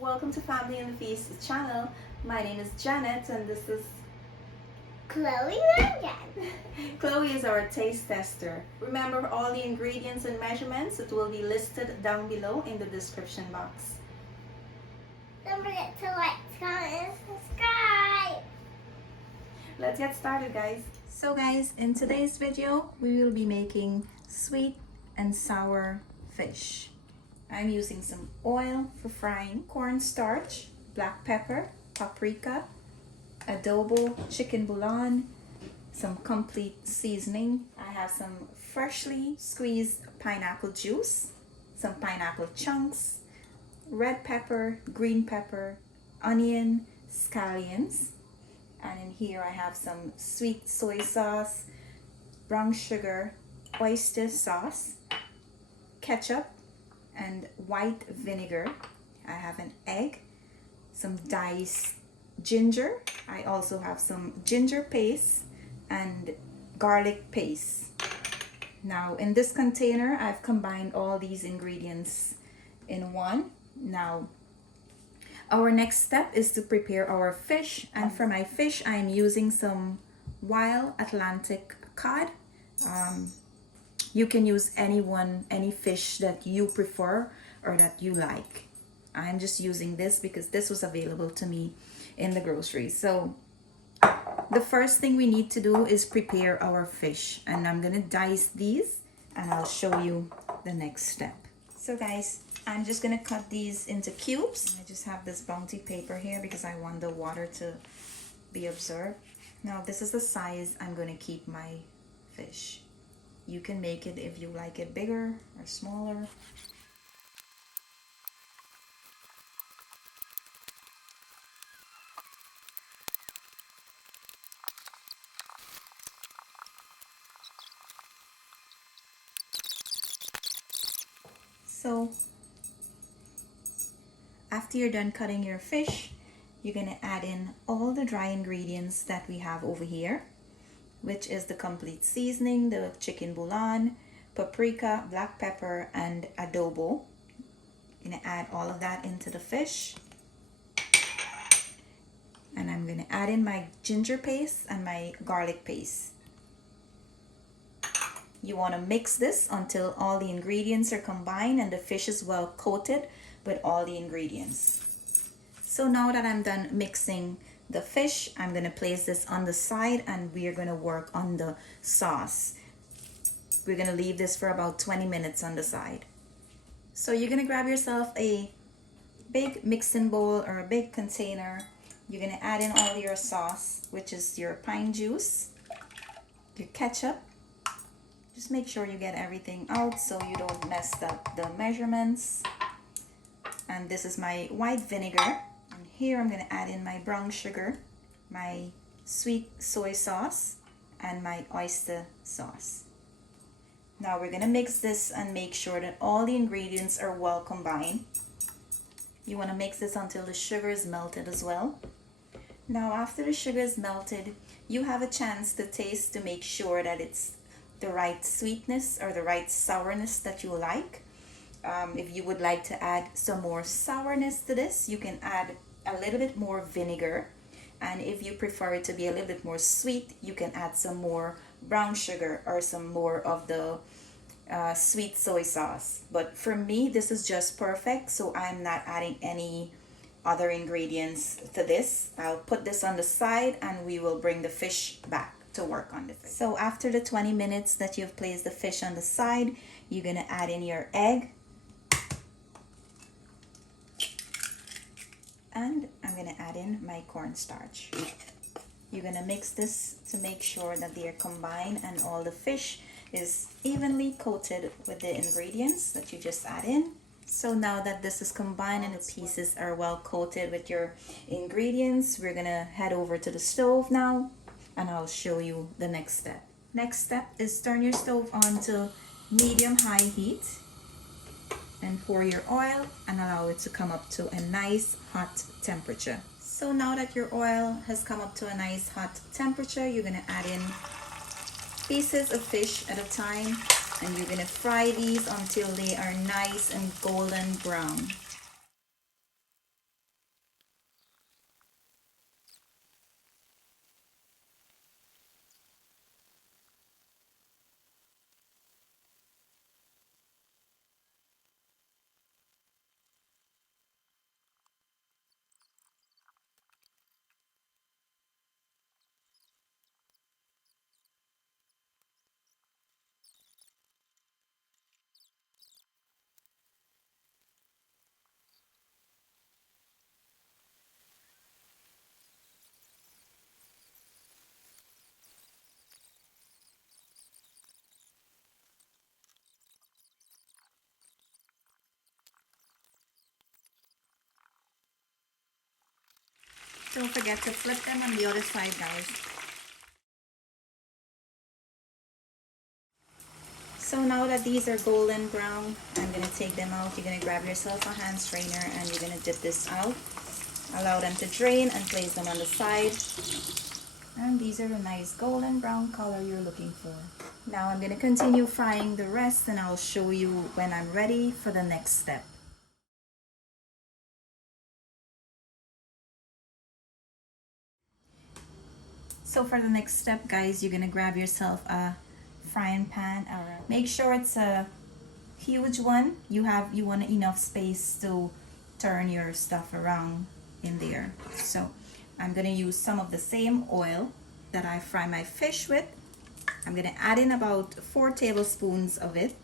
Welcome to Family and Feast channel. My name is Janet and this is Chloe Rangan. Chloe is our taste tester. Remember all the ingredients and measurements, it will be listed down below in the description box. Don't forget to like, comment, and subscribe. Let's get started, guys. So guys, in today's video, we will be making sweet and sour fish. I'm using some oil for frying, cornstarch, black pepper, paprika, adobo, chicken bouillon, some complete seasoning. I have some freshly squeezed pineapple juice, some pineapple chunks, red pepper, green pepper, onion, scallions. And in here I have some sweet soy sauce, brown sugar, oyster sauce, ketchup, and white vinegar. I have an egg, some diced ginger. I also have some ginger paste and garlic paste. Now in this container, I've combined all these ingredients in one. Now our next step is to prepare our fish, and for my fish I'm using some wild Atlantic cod. You can use any fish that you prefer or that you like. I'm just using this because this was available to me in the grocery. So the first thing we need to do is prepare our fish, and I'm gonna dice these and I'll show you the next step. So guys, I'm just gonna cut these into cubes. I just have this bounty paper here because I want the water to be absorbed. Now this is the size I'm gonna keep my fish. You can make it if you like it bigger or smaller. So after you're done cutting your fish, you're gonna add in all the dry ingredients that we have over here, which is the complete seasoning, the chicken bouillon, paprika, black pepper, and adobo. I'm gonna add all of that into the fish. And I'm gonna add in my ginger paste and my garlic paste. You wanna mix this until all the ingredients are combined and the fish is well coated with all the ingredients. So now that I'm done mixing the fish, I'm gonna place this on the side and we are gonna work on the sauce. We're gonna leave this for about 20 minutes on the side. So you're gonna grab yourself a big mixing bowl or a big container. You're gonna add in all your sauce, which is your pine juice, your ketchup. Just make sure you get everything out so you don't mess up the measurements. And this is my white vinegar. Here I'm going to add in my brown sugar, my sweet soy sauce, and my oyster sauce. Now we're going to mix this and make sure that all the ingredients are well combined. You want to mix this until the sugar is melted as well. Now after the sugar is melted, you have a chance to taste to make sure that it's the right sweetness or the right sourness that you like. If you would like to add some more sourness to this, you can add a little bit more vinegar, and if you prefer it to be a little bit more sweet, you can add some more brown sugar or some more of the sweet soy sauce. But for me, this is just perfect, so I'm not adding any other ingredients to this. I'll put this on the side and we will bring the fish back to work on the fish. So after the 20 minutes that you've placed the fish on the side, you're gonna add in your egg. And I'm going to add in my cornstarch. You're going to mix this to make sure that they are combined and all the fish is evenly coated with the ingredients that you just add in. So now that this is combined and the pieces are well coated with your ingredients, we're going to head over to the stove now and I'll show you the next step. Next step is turn your stove on to medium-high heat. And pour your oil and allow it to come up to a nice hot temperature. So now that your oil has come up to a nice hot temperature, you're going to add in pieces of fish at a time, and you're going to fry these until they are nice and golden brown. Don't forget to flip them on the other side, guys. So now that these are golden brown, I'm gonna take them out. You're gonna grab yourself a hand strainer and you're gonna dip this out. Allow them to drain and place them on the side. And these are a nice golden brown color you're looking for. Now I'm gonna continue frying the rest and I'll show you when I'm ready for the next step. So for the next step, guys, you're gonna grab yourself a frying pan. Make sure it's a huge one. You want enough space to turn your stuff around in there. So I'm gonna use some of the same oil that I fry my fish with. I'm gonna add in about 4 tablespoons of it.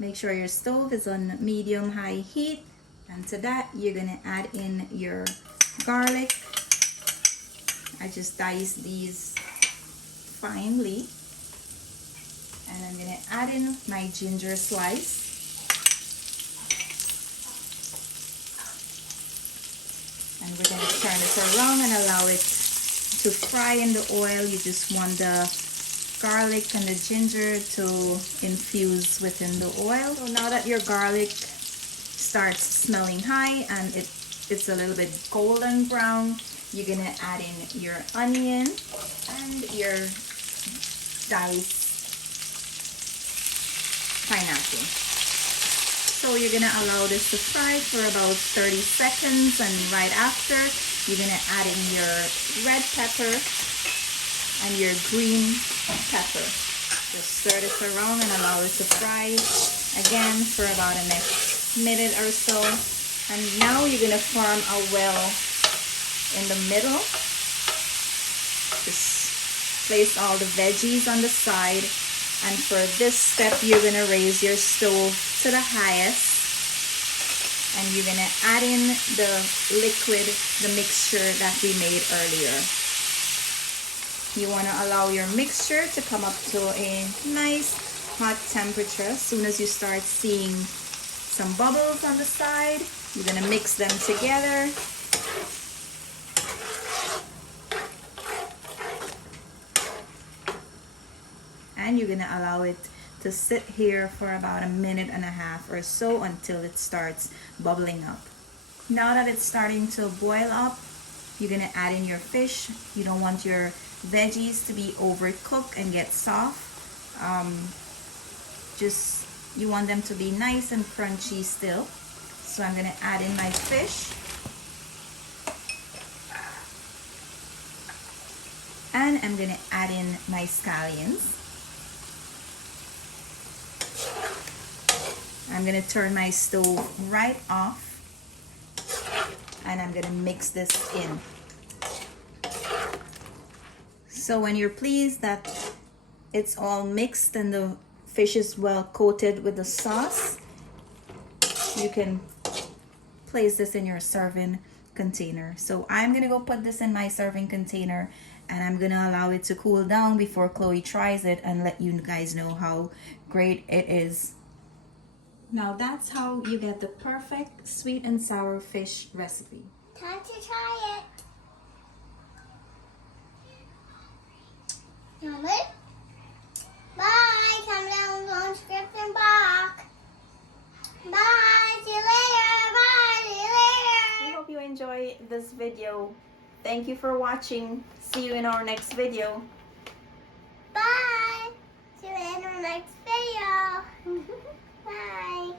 Make sure your stove is on medium-high heat, and to that you're gonna add in your garlic. I just diced these finely, and I'm gonna add in my ginger slice. And we're going to turn this around and allow it to fry in the oil. You just want the garlic and the ginger to infuse within the oil. So now that your garlic starts smelling high and it's a little bit golden brown, you're going to add in your onion and your diced pineapple. So you're gonna allow this to fry for about 30 seconds, and right after you're gonna add in your red pepper and your green pepper. Just stir this around and allow it to fry again for about the next minute or so. And now you're gonna form a well in the middle. Just place all the veggies on the side. And for this step, you're gonna raise your stove to the highest, and you're gonna add in the liquid, the mixture that we made earlier. You wanna allow your mixture to come up to a nice hot temperature. As soon as you start seeing some bubbles on the side, you're gonna mix them together. And you're gonna allow it to sit here for about 1.5 minutes or so until it starts bubbling up. Now that it's starting to boil up, you're gonna add in your fish. You don't want your veggies to be overcooked and get soft. You want them to be nice and crunchy still. So I'm gonna add in my fish. And I'm gonna add in my scallions. I'm gonna turn my stove right off, and I'm gonna mix this in. So when you're pleased that it's all mixed and the fish is well coated with the sauce, you can place this in your serving container. So I'm gonna go put this in my serving container, and I'm gonna allow it to cool down before Chloe tries it and let you guys know how great it is. Now that's how you get the perfect sweet and sour fish recipe. Time to try it. Yummy. Bye. Come down, don't script and bark. Bye. See you later. Bye. See you later. We hope you enjoy this video. Thank you for watching. See you in our next video. Bye. See you in our next video. Bye.